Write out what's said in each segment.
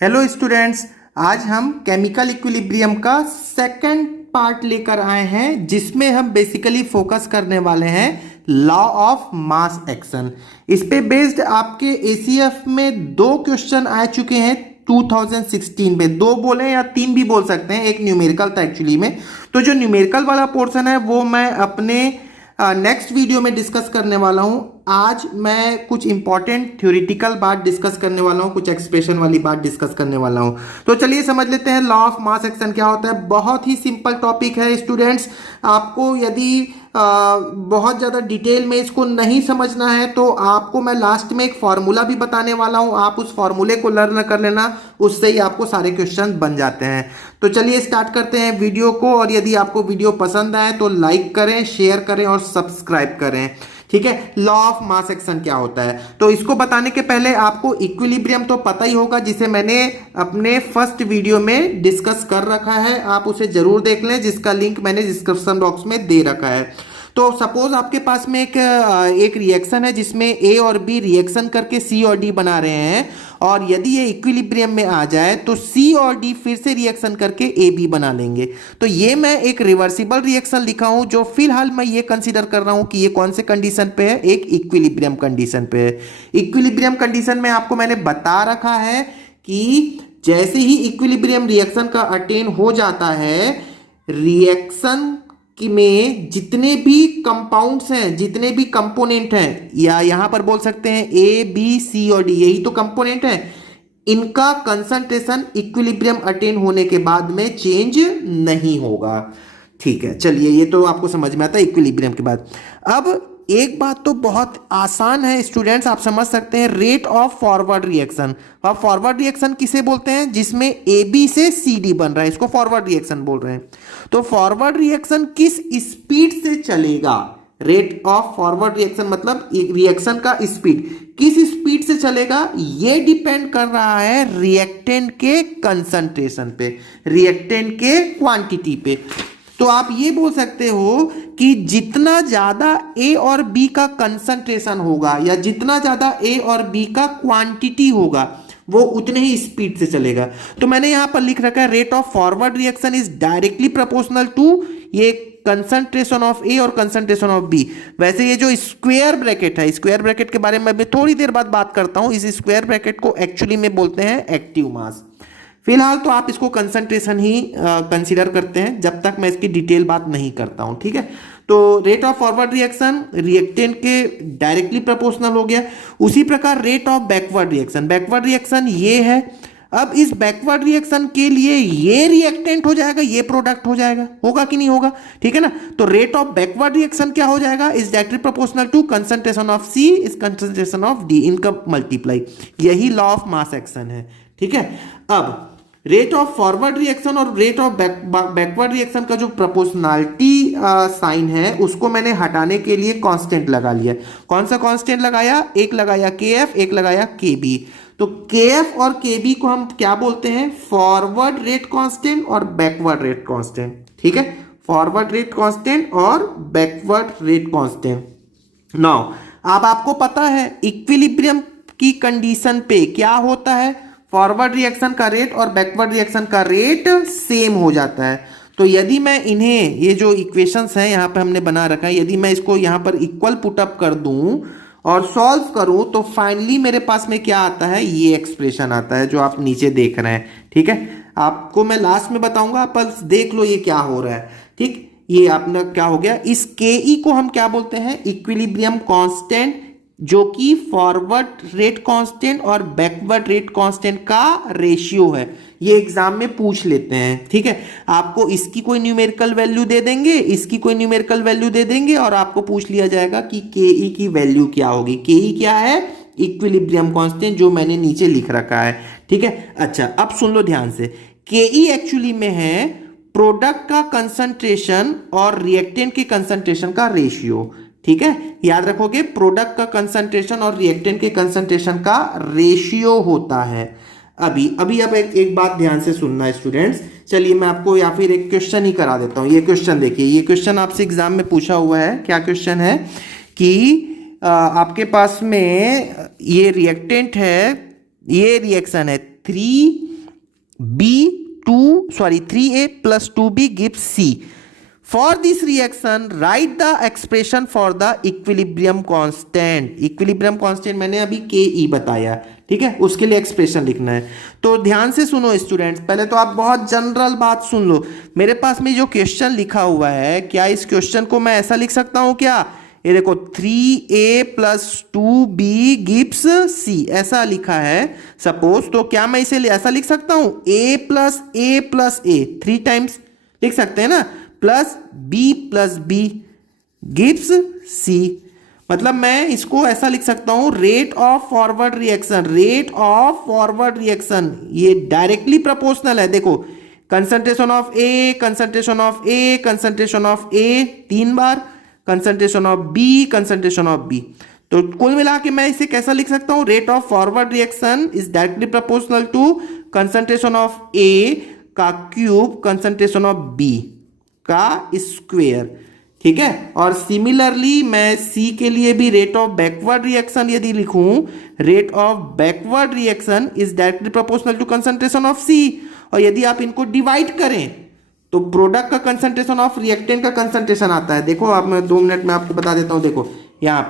Hello students, आज हम chemical equilibrium का सेकंड पार्ट लेकर आए हैं जिसमें हम बेसिकली फोकस करने वाले हैं लॉ ऑफ मास एक्शन। इस पे बेस्ड आपके एसीएफ में दो क्वेश्चन आ चुके हैं 2016 में। दो बोले या तीन भी बोल सकते हैं, एक न्यूमेरिकल था एक्चुअली में। तो जो न्यूमेरिकल वाला पोर्शन है वो मैं अपने नेक्स्ट वीडियो में डिस्कस करने वाला हूं। आज मैं कुछ इंपॉर्टेंट थ्योरेटिकल बात डिस्कस करने वाला हूं, कुछ एक्सप्रेशन वाली बात डिस्कस करने वाला हूं। तो चलिए समझ लेते हैं लॉ ऑफ मास एक्शन क्या होता है। बहुत ही सिंपल टॉपिक है स्टूडेंट्स। आपको यदि बहुत ज़्यादा डिटेल में इसको नहीं समझना है तो आपको मैं लास्ट में एक फॉर्मूला भी बताने वाला हूं, आप उस फॉर्मूले को लर्न कर लेना, उससे ही आपको सारे क्वेश्चन बन जाते हैं। तो चलिए स्टार्ट करते हैं वीडियो को। और यदि आपको वीडियो पसंद आए तो लाइक करें, शेयर करें और सब्सक्राइब करें। ठीक है, लॉ ऑफ मास एक्शन क्या होता है तो इसको बताने के पहले आपको इक्विलिब्रियम तो पता ही होगा, जिसे मैंने अपने फर्स्ट वीडियो में डिस्कस कर रखा है। आप उसे जरूर देख लें, जिसका लिंक मैंने डिस्क्रिप्शन बॉक्स में दे रखा है। तो सपोज आपके पास में एक रिएक्शन है जिसमें ए और बी रिएक्शन करके सी और डी बना रहे हैं, और यदि ये इक्विलिब्रियम में आ जाए तो सी और डी फिर से रिएक्शन करके ए बी बना लेंगे। तो ये मैं एक रिवर्सिबल रिएक्शन लिखा हूं, जो फिलहाल मैं ये कंसीडर कर रहा हूं कि ये कौन से कंडीशन पे है, एक इक्विलिब्रियम कंडीशन पे है। इक्विलिब्रियम कंडीशन में आपको मैंने बता रखा है कि जैसे ही इक्विलिब्रियम रिएक्शन का अटेन हो जाता है, रिएक्शन में जितने भी कंपाउंड्स हैं, जितने भी कंपोनेंट हैं, या यहां पर बोल सकते हैं ए बी सी और डी, यही तो कंपोनेंट हैं, इनका कंसंट्रेशन इक्विलिब्रियम अटेन होने के बाद में चेंज नहीं होगा। ठीक है, चलिए ये तो आपको समझ में आता है इक्विलिब्रियम के बाद। अब एक बात तो बहुत आसान है स्टूडेंट्स, आप समझ सकते हैं, रेट ऑफ फॉरवर्ड रिएक्शन। अब फॉरवर्ड रिएक्शन किसे बोलते हैं? जिसमें ए बी से सी डी बन रहा है, इसको फॉरवर्ड रिएक्शन बोल रहे हैं। तो फॉरवर्ड रिएक्शन किस स्पीड से चलेगा? रेट ऑफ फॉरवर्ड रिएक्शन मतलब रिएक्शन का स्पीड किस स्पीड से चलेगा, यह डिपेंड कर रहा है रिएक्टेंट के कंसंट्रेशन पे, रिएक्टेंट के क्वांटिटी पे। तो आप ये बोल सकते हो कि जितना ज्यादा ए और बी का कंसंट्रेशन होगा, या जितना ज्यादा ए और बी का क्वांटिटी होगा, वो उतने ही स्पीड से चलेगा। तो मैंने यहां पर लिख रखा है rate of forward reaction is directly proportional to ये कंसंट्रेशन ऑफ ए और कंसंट्रेशन ऑफ बी। वैसे ये जो स्क्वायर ब्रैकेट है, स्क्वायर ब्रैकेट के बारे में मैं थोड़ी देर बाद बात करता हूं। इस स्क्वायर ब्रैकेट को एक्चुअली में बोलते हैं एक्टिव मास। फिलहाल तो आप इसको कंसंट्रेशन ही कंसीडर करते हैं, जब तक मैं इसकी डिटेल बात नहीं करता हूं। ठीक है, तो rate of forward reaction reactant के डायरेक्टली प्रोपोर्शनल हो गया। उसी प्रकार rate of backward reaction, backward reaction ये है। अब इस बैकवर्ड रिएक्शन के लिए ये रिएक्टेंट हो जाएगा, ये प्रोडक्ट हो जाएगा, होगा कि नहीं होगा? ठीक है ना। तो रेट ऑफ बैकवर्ड रिएक्शन क्या हो जाएगा? Is directly proportional to concentration of C is concentration of D, इनका मल्टीप्लाई। यही लॉ ऑफ मास एक्शन है। ठीक है, अब रेट ऑफ फॉरवर्ड रिएक्शन और रेट ऑफ बैकवर्ड रिएक्शन का जो प्रोपोर्शनैलिटी साइन है, उसको मैंने हटाने के लिए कांस्टेंट लगा लिया। कौन सा कांस्टेंट लगाया? एक लगाया के एफ, एक लगाया के बी। तो के एफ और के बी को हम क्या बोलते हैं? फॉरवर्ड रेट कांस्टेंट और बैकवर्ड रेट कांस्टेंट। ठीक है, फॉरवर्ड रेट कांस्टेंट और बैकवर्ड रेट कांस्टेंट। नाउ अब आपको पता है इक्विलिब्रियम की कंडीशन पे क्या होता है, फॉरवर्ड रिएक्शन का रेट और बैकवर्ड रिएक्शन का रेट सेम हो जाता है। तो यदि मैं इन्हें, ये जो इक्वेशंस हैं यहां पे हमने बना रखा है, यदि मैं इसको यहां पर इक्वल पुटअप कर दूं और सॉल्व करूं तो फाइनली मेरे पास में क्या आता है? ये एक्सप्रेशन आता है जो आप नीचे देख रहे हैं। ठीक है, आपको मैं लास्ट में बताऊंगा, आप देख लो ये क्या हो रहा है। ठीक, ये अपना क्या हो गया? इस के ई को हम क्या बोलते हैं? इक्विलिब्रियम कांस्टेंट, जो कि फॉरवर्ड रेट कांस्टेंट और बैकवर्ड रेट कांस्टेंट का रेशियो है। ये एग्जाम में पूछ लेते हैं। ठीक है, आपको इसकी कोई न्यूमेरिकल वैल्यू दे देंगे, इसकी कोई न्यूमेरिकल वैल्यू दे देंगे, और आपको पूछ लिया जाएगा कि के ई की वैल्यू क्या होगी। के ई क्या है? इक्विलिब्रियम कांस्टेंट, जो मैंने नीचे लिख रखा है। ठीक है, अच्छा अब सुन लो ध्यान से। के ई एक्चुअली में है प्रोडक्ट का कंसंट्रेशन और रिएक्टेंट के कंसंट्रेशन का रेशियो। ठीक है, याद रखोगे, प्रोडक्ट का कंसंट्रेशन और रिएक्टेंट के कंसंट्रेशन का रेशियो होता है। अभी अब एक बात ध्यान से सुनना स्टूडेंट्स। चलिए मैं आपको या फिर एक क्वेश्चन ही करा देता हूं। ये क्वेश्चन देखिए, ये क्वेश्चन आपसे एग्जाम में पूछा हुआ है। क्या क्वेश्चन है कि आपके पास में ये रिएक्टेंट है, ये रिएक्शन है 3 3A plus 2B gives C. For this reaction, write the expression for the equilibrium constant. Equilibrium constant मैंने अभी Ke बताया, ठीक है, उसके लिए एक्सप्रेशन लिखना है। तो ध्यान से सुनो स्टूडेंट्स, पहले तो आप बहुत जनरल बात सुन लो। मेरे पास में जो क्वेश्चन लिखा हुआ है, क्या इस क्वेश्चन को मैं ऐसा लिख सकता हूं क्या? ये देखो 3A plus 2B gives C, ऐसा लिखा है सपोज। तो क्या मैं इसे ऐसा लिख सकता हूं? A plus A 3 टाइम्स लिख सकते हैं ना, प्लस B गिव्स C। मतलब मैं इसको ऐसा लिख सकता हूं, रेट ऑफ फॉरवर्ड रिएक्शन, ये डायरेक्टली प्रोपोर्शनल है। देखो concentration of A 3 bar, concentration of B। तो कुल मिला के मैं इसे कैसा लिख सकता हूं? Rate of forward reaction is directly proportional to concentration of A का क्यूब कंसंट्रेशन ऑफ B का स्क्वायर, ठीक है। और सिमिलरली मैं C के लिए भी रेट ऑफ बैकवर्ड रिएक्शन यदि लिखूं, rate of backward reaction is directly proportional to concentration of C। और यदि आप इनको डिवाइड करें तो प्रोडक्ट का कंसंट्रेशन ऑफ रिएक्टेंट का कंसंट्रेशन आता है। देखो आप, मैं 2 मिनट में आपको बता देता हूं। देखो यहां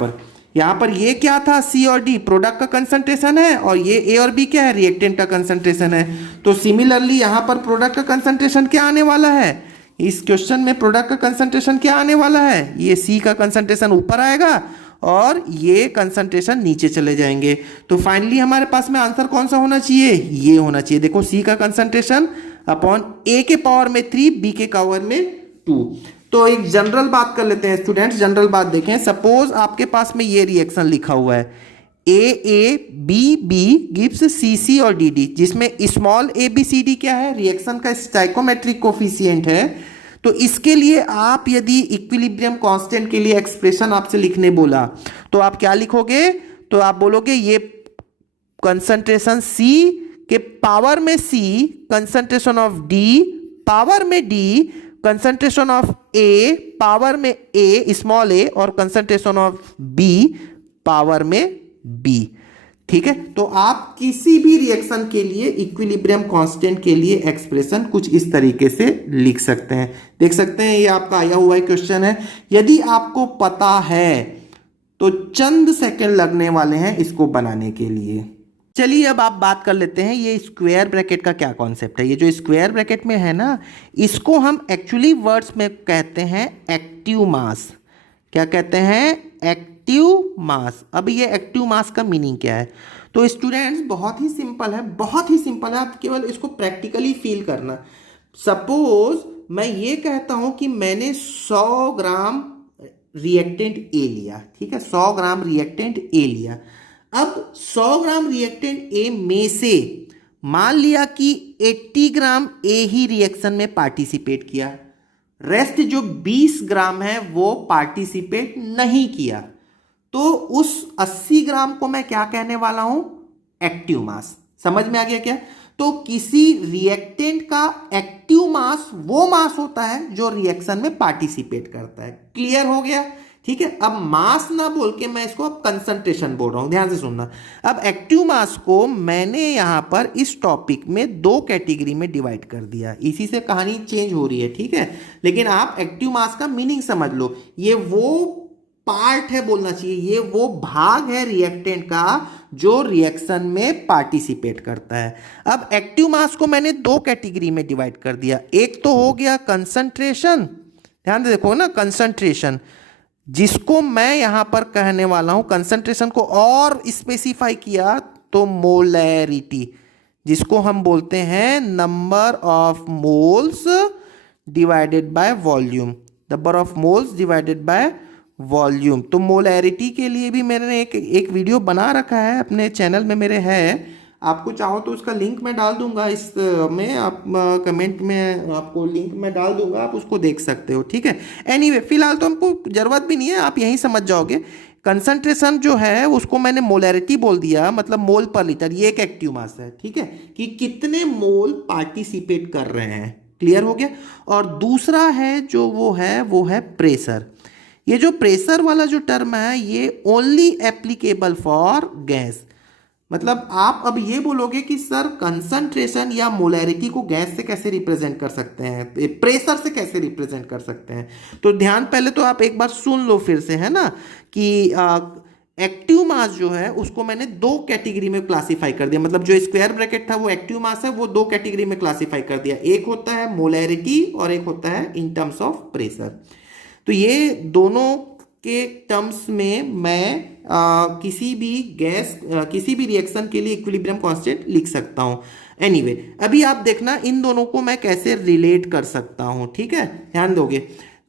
पर ये क्या था? C और D प्रोडक्ट का कंसंट्रेशन है, और ये A और B क्या है? रिएक्टेंट का कंसंट्रेशन है। तो सिमिलरली यहां पर प्रोडक्ट का कंसंट्रेशन क्या आने वाला है? इस क्वेश्चन में प्रोडक्ट का कंसंट्रेशन क्या आने वाला है? ये C का कंसंट्रेशन ऊपर आएगा और ये कंसंट्रेशन नीचे चले जाएंगे। तो फाइनली हमारे पास में आंसर कौन सा होना चाहिए? ये होना चाहिए। देखो C का कंसंट्रेशन अपॉन A के पावर में 3, B के पावर में 2। तो एक जनरल बात कर लेते हैं स्टूडेंट्स, जनरल बात देखें। सपोज आपके पास में ये रिएक्शन लिखा हुआ है, A गिव्स CC और DD, जिसमें स्मॉल ABCD क्या है? रिएक्शन का स्टाइकोमेट्रिक कोफिशिएंट है। तो इसके लिए आप यदि इक्विलिब्रियम कांस्टेंट के लिए एक्सप्रेशन आपसे लिखने बोला तो आप क्या लिखोगे? तो आप बोलोगे ये कंसंट्रेशन C के पावर में C, concentration of D power में D, concentration of A power में A स्मॉल a, और कंसंट्रेशन ऑफ B पावर में B, ठीक है। तो आप किसी भी रिएक्शन के लिए इक्विलिब्रियम कांस्टेंट के लिए एक्सप्रेशन कुछ इस तरीके से लिख सकते हैं। देख सकते हैं ये आपका आया हुआ क्वेश्चन है। यदि आपको पता है तो चंद सेकंड लगने वाले हैं इसको बनाने के लिए। चलिए अब आप बात कर लेते हैं ये स्क्वायर ब्रैकेट का क्या कॉन्सेप्ट है। ये जो स्क्वायर ब्रैकेट में है ना, इसको हम एक्चुअली वर्ड्स में कहते हैं एक्टिव मास। क्या कहते हैं? Active mass. अब ये एक्टिव मास का मीनिंग क्या है? तो स्टूडेंट्स बहुत ही सिंपल है, बहुत ही सिंपल है। आप केवल इसको प्रैक्टिकली फील करना। सपोज मैं ये कहता हूं कि मैंने 100 ग्राम रिएक्टेंट ए लिया, ठीक है, 100 ग्राम रिएक्टेंट ए लिया। अब 100 ग्राम रिएक्टेंट ए में से मान लिया कि 80 ग्राम ए ही रिएक्शन में पार्टिसिपेट किया, रेस्ट जो 20 ग्राम है वो पार्टिसिपेट नहीं किया। तो उस 80 ग्राम को मैं क्या कहने वाला हूं? Active mass. समझ में आ गया क्या? तो किसी रिएक्टेंट का एक्टिव मास वो मास होता है जो रिएक्शन में पार्टिसिपेट करता है। क्लियर हो गया? ठीक है। अब मास ना बोल के मैं इसको अब कंसंट्रेशन बोल रहा हूं, ध्यान से सुनना। अब एक्टिव मास को मैंने यहां पर इस टॉपिक में 2 कैटेगरी में डिवाइड कर दिया। इसी से कहानी चेंज हो रही है, ठीक है। लेकिन आप एक्टिव मास का मीनिंग समझ लो। ये वो पार्ट है, बोलना चाहिए, ये वो भाग है रिएक्टेंट का जो रिएक्शन में पार्टिसिपेट करता है। अब एक्टिव मास को मैंने 2 कैटेगरी में डिवाइड कर दिया। एक तो हो गया कंसंट्रेशन, ध्यान से देखो ना, कंसंट्रेशन, जिसको मैं यहां पर कहने वाला हूं, कंसंट्रेशन को और स्पेसिफाई किया तो मोलैरिटी, जिसको हम बोलते हैं number of moles divided by volume, number of moles divided by volume. तो मोलैरिटी के लिए भी मैंने एक वीडियो बना रखा है अपने चैनल में मेरे है। आपको चाहो तो उसका लिंक मैं डाल दूंगा इस में, आप कमेंट में आपको लिंक मैं डाल दूंगा, आप उसको देख सकते हो, ठीक है। एनीवे फिलहाल तो हमको जरूरत भी नहीं है, आप यहीं समझ जाओगे। कंसंट्रेशन जो है उसको मैंने मोलैरिटी बोल दिया, मतलब मोल पर लीटर, ये एक एक्टिव मास है, ठीक है, कि कितने मोल पार्टिसिपेट कर रहे हैं। क्लियर हो गया? और दूसरा है जो वो है प्रेशर। ये जो प्रेशर वाला जो टर्म है ये ओनली एप्लीकेबल फॉर गैस। मतलब आप अब ये बोलोगे कि सर कंसंट्रेशन या मोलैरिटी को गैस से कैसे रिप्रेजेंट कर सकते हैं, प्रेशर से कैसे रिप्रेजेंट कर सकते हैं। तो ध्यान पहले तो आप एक बार सुन लो फिर से, है ना, कि एक्टिव मास जो है उसको मैंने दो कैटेगरी में क्लासिफाई कर दिया। मतलब जो स्क्वायर ब्रैकेट था वो एक्टिव मास है, वो दो कैटेगरी में क्लासिफाई कर दिया। एक होता है मोलैरिटी और एक होता है इन टर्म्स ऑफ प्रेशर। तो ये दोनों के टर्म्स में मैं किसी भी गैस किसी भी रिएक्शन के लिए इक्विलिब्रियम कांस्टेंट लिख सकता हूं। एनीवे, अभी आप देखना इन दोनों को मैं कैसे रिलेट कर सकता हूं, ठीक है, ध्यान दोगे।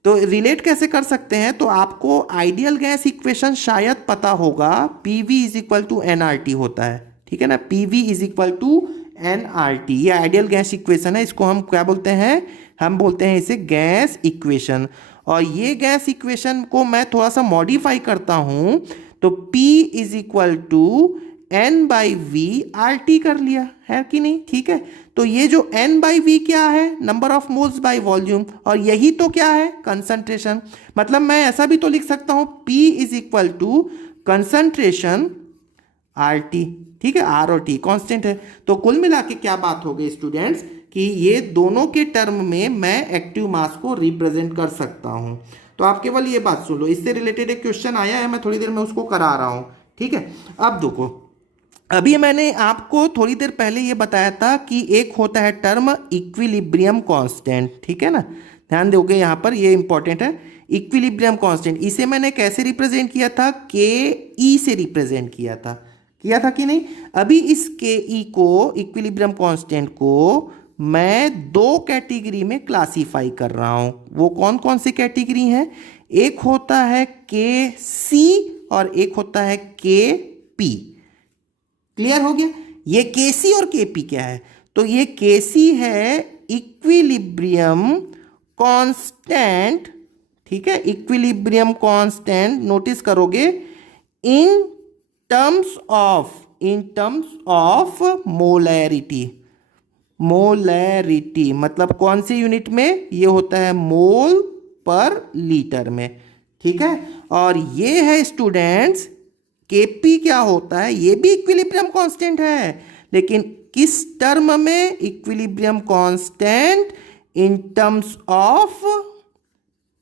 तो रिलेट कैसे कर सकते हैं, तो आपको आइडियल गैस इक्वेशन शायद पता होगा, PV is equal to NRT होता है, ठीक है ना, PV is equal to NRT. ये आइडियल गैस इक्वेशन है, इसको हम क्या बोलते हैं, हम बोलते हैं इसे गैस इक्वेशन। और ये गैस इक्वेशन को मैं थोड़ा सा मॉडिफाई करता हूं, तो P is equal to N by V R T कर लिया है कि नहीं, ठीक है। तो ये जो n बाई वी क्या है, number of moles by volume, और यही तो क्या है, कंसंट्रेशन। मतलब मैं ऐसा भी तो लिख सकता हूं P is equal to concentration R T, ठीक है, आर और टी कांस्टेंट है। तो कुल मिला के क्या बात हो गई स्टूडेंट्स, कि ये दोनों के टर्म में मैं एक्टिव मास को रिप्रेजेंट कर सकता हूं। तो आप केवल ये बात सुन लो, इससे रिलेटेड एक क्वेश्चन आया है, मैं थोड़ी देर में उसको करा रहा हूं, ठीक है। अब देखो, अभी मैंने आपको थोड़ी देर पहले ये बताया था कि एक होता है टर्म इक्विलिब्रियम कांस्टेंट, ठीक है ना, ध्यान दोगे यहां पर, ये इंपॉर्टेंट है। इक्विलिब्रियम कांस्टेंट, इसे मैंने कैसे रिप्रेजेंट किया था, के ई से रिप्रेजेंट किया था कि नहीं। अभी इस के ई को, इक्विलिब्रियम कांस्टेंट को मैं दो कैटेगरी में क्लासीफाई कर रहा हूं। वो कौन कौन सी कैटेगरी हैं, एक होता है के सी और एक होता है के पी। क्लियर हो गया, ये के सी और के पी क्या है, तो ये के सी है इक्विलिब्रियम कांस्टेंट, ठीक है, इक्विलिब्रियम कांस्टेंट, नोटिस करोगे, इन टर्म्स ऑफ मोलैरिटी, मतलब कौन सी यूनिट में, ये होता है मोल पर लीटर में, ठीक है। और ये है स्टूडेंट्स, केपी क्या होता है, ये भी इक्विलिब्रियम कांस्टेंट है, लेकिन किस टर्म में, equilibrium constant in terms of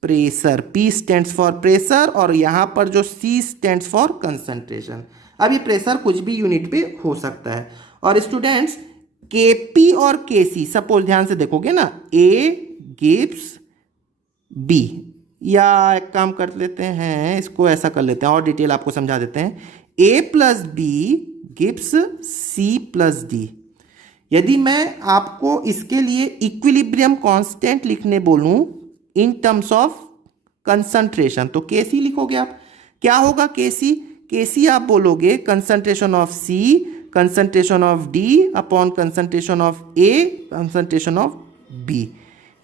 pressure. P stands for pressure और यहां पर जो C स्टैंड्स फॉर कंसंट्रेशन। अब ये प्रेशर कुछ भी यूनिट पे हो सकता है। और स्टूडेंट्स, Kp और Kc, सपोज ध्यान से देखोगे ना, A गिव्स B, या एक काम कर लेते हैं, इसको ऐसा कर लेते हैं और डिटेल आपको समझा देते हैं, A plus B gives C plus D. यदि मैं आपको इसके लिए इक्विलिब्रियम कांस्टेंट लिखने बोलूं इन टर्म्स ऑफ कंसंट्रेशन, तो Kc लिखोगे आप। क्या होगा Kc आप बोलोगे concentration of C, concentration of D upon concentration of A, concentration of B।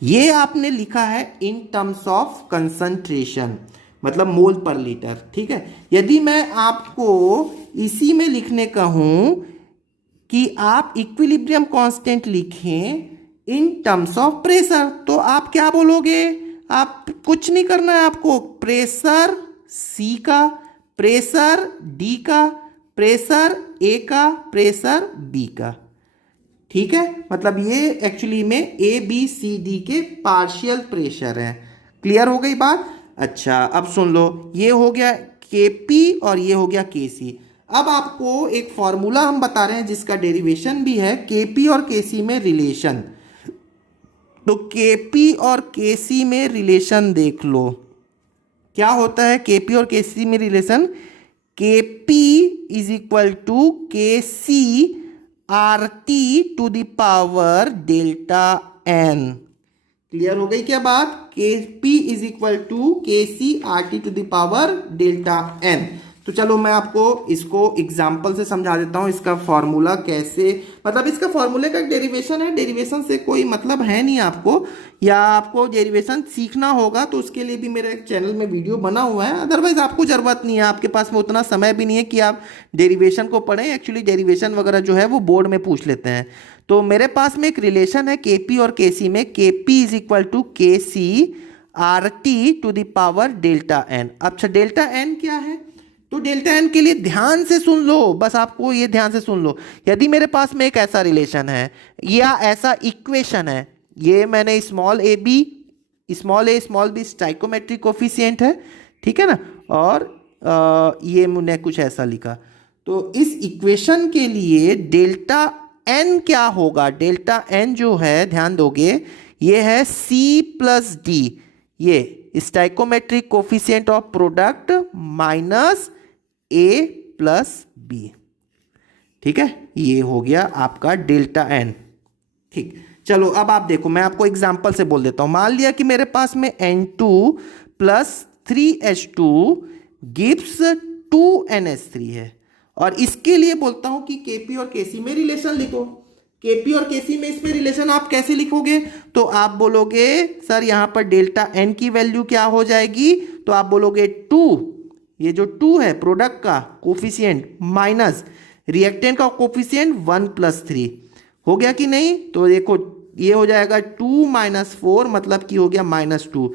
ये आपने लिखा है इन टर्म्स ऑफ कंसंट्रेशन, मतलब मोल पर लीटर, ठीक है। यदि मैं आपको इसी में लिखने कहूं कि आप इक्विलिब्रियम कांस्टेंट लिखें इन टर्म्स ऑफ प्रेशर, तो आप क्या बोलोगे, आप कुछ नहीं करना है आपको, प्रेशर C का, प्रेशर D का, प्रेशर A का, प्रेशर B का, ठीक है। मतलब ये एक्चुअली में A B C D के पार्शियल प्रेशर है। क्लियर हो गई बात। अच्छा, अब सुन लो, ये हो गया Kp और ये हो गया Kc। अब आपको एक फॉर्मूला हम बता रहे हैं जिसका डेरिवेशन भी है, Kp और Kc में रिलेशन। तो Kp और Kc में रिलेशन देख लो, क्या होता है Kp और Kc में relation, Kp is equal to Kc R T to the power delta N. Clear हो गई क्या बात, Kp is equal to Kc R T to the power delta N. तो चलो मैं आपको इसको एग्जाम्पल से समझा देता हूं, इसका फॉर्मूला कैसे, मतलब इसका फॉर्मूले का डेरिवेशन है, डेरिवेशन से कोई मतलब है नहीं आपको, या आपको डेरिवेशन सीखना होगा तो उसके लिए भी मेरे चैनल में वीडियो बना हुआ है, अदरवाइज आपको ज़रूरत नहीं है, आपके पास में उतना समय भी नहीं है कि आप डेरिवेशन को पढ़ें। एक्चुअली डेरिवेशन वगैरह जो है वो बोर्ड में पूछ लेते हैं। तो मेरे पास में एक रिलेशन है Kp और Kc में, Kp is equal to Kc R T to the power delta N. अच्छा, डेल्टा एन क्या है, तो डेल्टा एन के लिए ध्यान से सुन लो, बस आपको ये ध्यान से सुन लो। यदि मेरे पास में एक ऐसा रिलेशन है या ऐसा इक्वेशन है, ये मैंने स्मॉल ए स्मॉल बी स्टाइकोमेट्रिक कोफिशिएंट है, ठीक है ना, और ये मैंने कुछ ऐसा लिखा। तो इस इक्वेशन के लिए डेल्टा एन क्या होगा? डेल्टा एन जो है, ध्यान दोगे, ये है सी प्लस डी, ये stoichiometric coefficient of product minus A plus B, ठीक है, ये हो गया आपका डेल्टा एन। ठीक, चलो अब आप देखो, मैं आपको एग्जांपल से बोल देता हूं। मान लिया कि मेरे पास में N2 plus 3H2 gives 2NH3 है, और इसके लिए बोलता हूं कि Kp और Kc में रिलेशन लिखो। Kp और Kc में इसमें रिलेशन आप कैसे लिखोगे? तो आप बोलोगे सर यहां पर डेल्टा एन की वैल्यू क्या हो जाएगी? तो आप बोलोगे 2, ये जो 2 है प्रोडक्ट का कोफिशिएंट माइनस रिएक्टेंट का कोफिशिएंट 1 प्लस 3, हो गया कि नहीं? तो देखो ये हो जाएगा 2 माइनस 4, मतलब कि हो गया -2।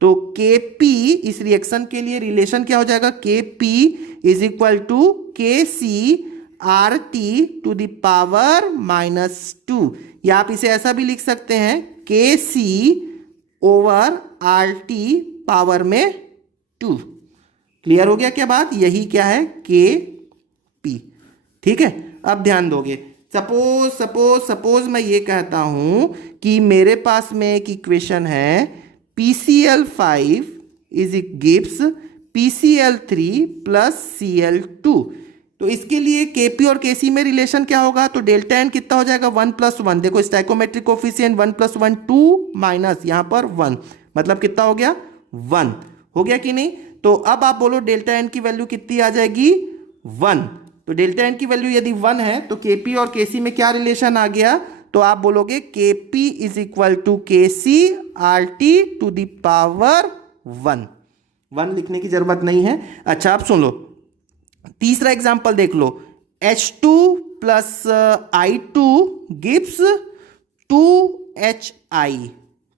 तो Kp इस रिएक्शन के लिए रिलेशन क्या हो जाएगा? Kp is equal to Kc RT to the power -2, या आप इसे ऐसा भी लिख सकते हैं Kc ओवर RT पावर में 2। क्लियर हो गया क्या बात? यही क्या है? Kp, ठीक है। अब ध्यान दोगे, सपोज मैं ये कहता हूं कि मेरे पास में एक इक्वेशन है PCl5 is gives PCl3 plus Cl2। तो इसके लिए Kp और Kc में रिलेशन क्या होगा? तो डेल्टा एन कितना हो जाएगा? 1 प्लस 1। देखो स्टाइकोमेट्रिक कोफिशिएंट 1 प्लस 1 2 माइनस यहाँ पर 1, मतलब कितना हो गया? 1 हो गया कि नहीं? तो अब आप बोलो डेल्टा एन की वैल्यू कितनी आ जाएगी? 1। तो डेल्टा एन की वैल्यू यदि 1 है तो Kp और Kc में क्या रिलेशन आ गया? तो आप बोलोगे Kp is equal to Kc RT to the power 1 लिखने की जरूरत नहीं है। अच्छा आप सुन लो, तीसरा एग्जांपल देख लो, H2 plus I2 gives 2HI।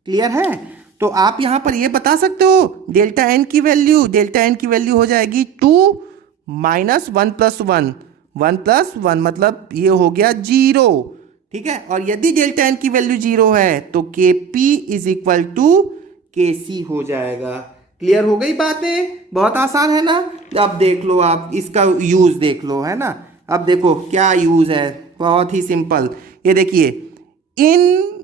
Clear है? तो आप यहां पर ये बता सकते हो डेल्टा एन की वैल्यू हो जाएगी 2 माइनस 1 प्लस 1, 1 प्लस 1 मतलब ये हो गया 0, ठीक है। और यदि डेल्टा एन की वैल्यू 0 है तो Kp is equal to Kc हो जाएगा। क्लियर हो गई बातें? बहुत आसान है ना? अब देख लो, आप इसका यूज देख लो, है ना। अब देखो क्या यूज है, बहुत ही सिंपल। ये देखिए, इन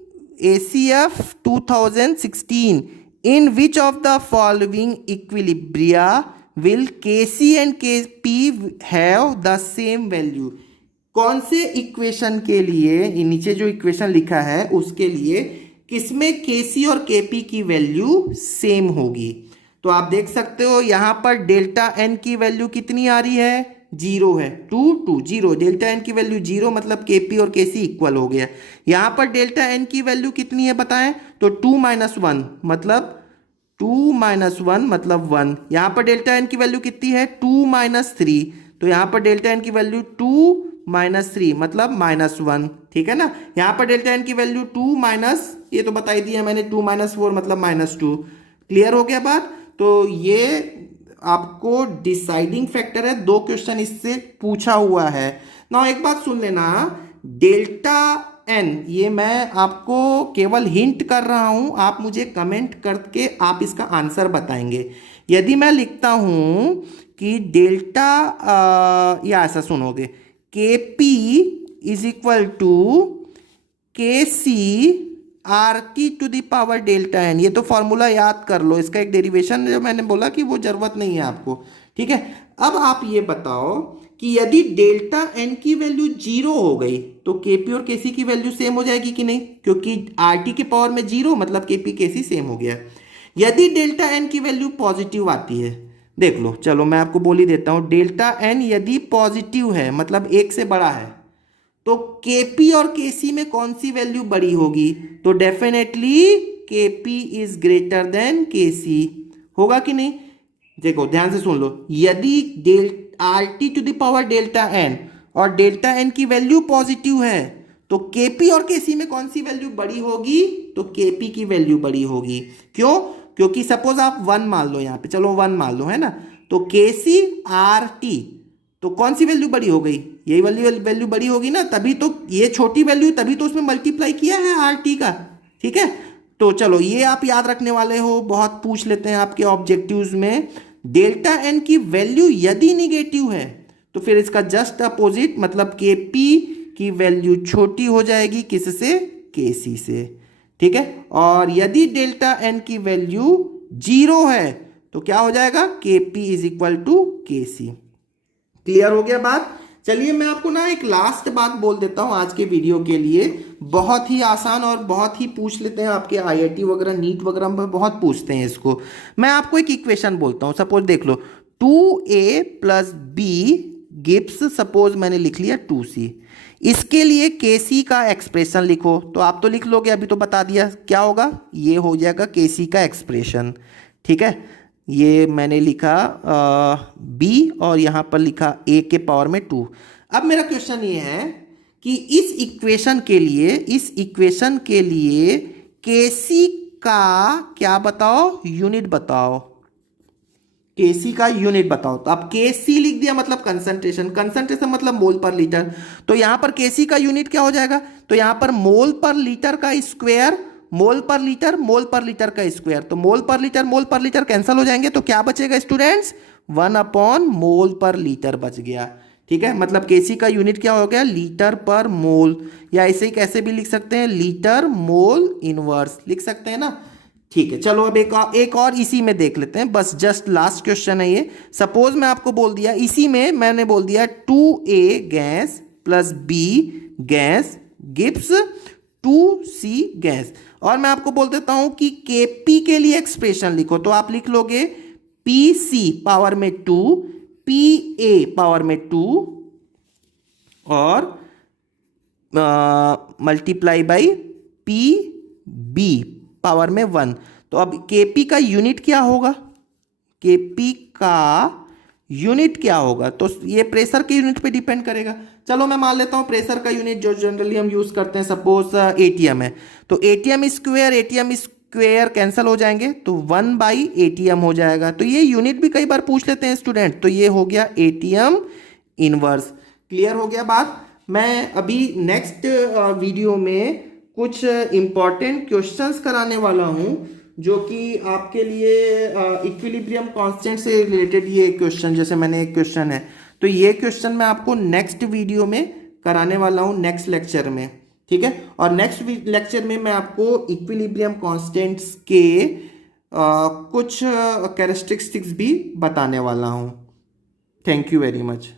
ACF 2016 in which of the following equilibria will Kc and Kp have the same value? कौन से इक्वेशन के लिए, नीचे जो इक्वेशन लिखा है उसके लिए किसमें Kc और Kp की वैल्यू सेम होगी? तो आप देख सकते हो यहां पर डेल्टा एन की वैल्यू कितनी आ रही है? 0 है, 2 2 0। डेल्टा एन की वैल्यू 0 मतलब Kp और Kc इक्वल हो गया। यहां पर डेल्टा एन की वैल्यू कितनी है बताएं? तो 2 माइनस 1 मतलब 1। यहां पर डेल्टा एन की वैल्यू कितनी है? 2 माइनस 3। तो यहां पर डेल्टा एन की वैल्यू 2 माइनस 3 मतलब -1, ठीक है ना। यहां पर डेल्टा एन की वैल्यू 2 माइनस, ये तो बता ही दिया मैंने, 2 माइनस 4 मतलब -2। क्लियर हो गया बात? तो ये आपको डिसाइडिंग फैक्टर है, 2 क्वेश्चन इससे पूछा हुआ है ना। एक बात सुन लेना, डेल्टा एन, ये मैं आपको केवल हिंट कर रहा हूं, आप मुझे कमेंट करके आप इसका आंसर बताएंगे। यदि मैं लिखता हूं कि डेल्टा, या ऐसा सुनोगे, Kp is equal to Kc RT to the power delta N, ये तो फॉर्मूला याद कर लो, इसका एक डेरिवेशन जो मैंने बोला कि वो जरूरत नहीं है आपको, ठीक है। अब आप ये बताओ कि यदि डेल्टा एन की वैल्यू 0 हो गई तो Kp और Kc की वैल्यू सेम हो जाएगी कि नहीं? क्योंकि RT के पावर में 0 मतलब Kp Kc सेम हो गया। यदि डेल्टा एन की वैल्यू पॉजिटिव आती है, देख लो, चलो मैं आपको बोल ही देता हूं, डेल्टा एन यदि पॉजिटिव है मतलब 1 से बड़ा है, तो Kp और Kc में कौन सी वैल्यू बड़ी होगी? तो definitely Kp is greater than Kc, होगा कि नहीं? देखो ध्यान से सुन लो, यदि RT to the power delta N और डेल्टा एन की वैल्यू पॉजिटिव है तो Kp और Kc में कौन सी वैल्यू बड़ी होगी? तो Kp की वैल्यू बड़ी होगी। क्यों? क्योंकि सपोज आप 1 मान लो, यहाँ पे चलो 1 मान लो, है ना। तो केसी आर टी, तो कौन सी वैल्यू बड़ी हो गई, यही वैल्यू बड़ी होगी ना, तभी तो ये छोटी वैल्यू, तभी तो उसमें मल्टीप्लाई किया है आर टी का। ठीक है, तो चलो ये आप याद रखने वाले हो, बहुत पूछ लेते हैं आपके ऑब्जेक्टिव्स में। डेल्टा एन की वैल्यू यदि निगेटिव है तो फिर इसका जस्ट अपोजिट, मतलब के पी की वैल्यू छोटी हो जाएगी किससे, के सी से। ठीक है, और यदि डेल्टा एन की वैल्यू 0 है तो क्या हो जाएगा, के पी इज इक्वल टू के सी। क्लियर हो गया बात। चलिए मैं आपको ना एक लास्ट बात बोल देता हूं आज के वीडियो के लिए, बहुत ही आसान और बहुत ही पूछ लेते हैं आपके आईआईटी वगैरह, नीट वगैरह में बहुत पूछते हैं इसको। मैं आपको एक इक्वेशन बोलता हूं, सपोज देख लो 2a plus B gives, suppose मैंने लिख लिया 2c, इसके लिए केसी का एक्सप्रेशन लिखो, तो आप तो लिख लोगे, अभी तो बता दिया क्या होगा, ये हो जाएगा केसी का एक्सप्रेशन। ठीक है, ये मैंने लिखा बी और यहाँ पर लिखा a के पावर में 2। अब मेरा क्वेश्चन ये है कि इस इक्वेशन के लिए केसी का क्या बताओ, यूनिट बताओ, केसी का यूनिट बताओ। तो अब केसी लिख दिया मतलब कंसंट्रेशन, कंसंट्रेशन मतलब मोल पर लीटर, तो यहां पर केसी का यूनिट क्या हो जाएगा, तो यहां पर मोल पर लीटर का स्क्वायर, मोल पर लीटर का स्क्वायर, तो मोल पर लीटर कैंसिल हो जाएंगे, तो क्या बचेगा स्टूडेंट्स, 1 अपॉन मोल पर लीटर बच गया। ठीक है, मतलब केसी का यूनिट क्या हो गया, लीटर पर मोल, या ऐसे ही कैसे भी लिख सकते हैं, लीटर मोल इनवर्स लिख सकते हैं ना। ठीक है, चलो अब एक और इसी में देख लेते हैं, बस जस्ट लास्ट क्वेश्चन है ये। सपोज मैं आपको बोल दिया, इसी में मैंने बोल दिया 2a gas plus b gas gives 2c gas, और मैं आपको बोल देता हूं कि kp के लिए एक्सप्रेशन लिखो, तो आप लिख लोगे pc पावर में 2, pa पावर में 2 और मल्टीप्लाई बाई pb पावर में 1। तो अब Kp का यूनिट क्या होगा, Kp का यूनिट क्या होगा, तो ये प्रेशर के यूनिट पे डिपेंड करेगा। चलो मैं मान लेता हूं प्रेशर का यूनिट जो जनरली हम यूज करते हैं, सपोज एटीएम है, तो एटीएम स्क्वायर कैंसिल हो जाएंगे, तो 1 बाई एटीएम हो जाएगा। तो ये यूनिट भी कई बार पूछ लेते हैं स्टूडेंट, तो ये हो गया एटीएम इनवर्स। क्लियर हो गया बात। मैं अभी नेक्स्ट वीडियो में कुछ इंपॉर्टेंट क्वेश्चंस कराने वाला हूं, जो कि आपके लिए इक्विलिब्रियम कांस्टेंट से रिलेटेड ये क्वेश्चन, जैसे मैंने एक क्वेश्चन है, तो ये क्वेश्चन मैं आपको नेक्स्ट वीडियो में कराने वाला हूं, नेक्स्ट लेक्चर में। ठीक है, और नेक्स्ट लेक्चर में मैं आपको इक्विलिब्रियम कांस्टेंट्स के कुछ कैरेक्टरिस्टिक्स भी बताने वाला हूं। Thank you very much.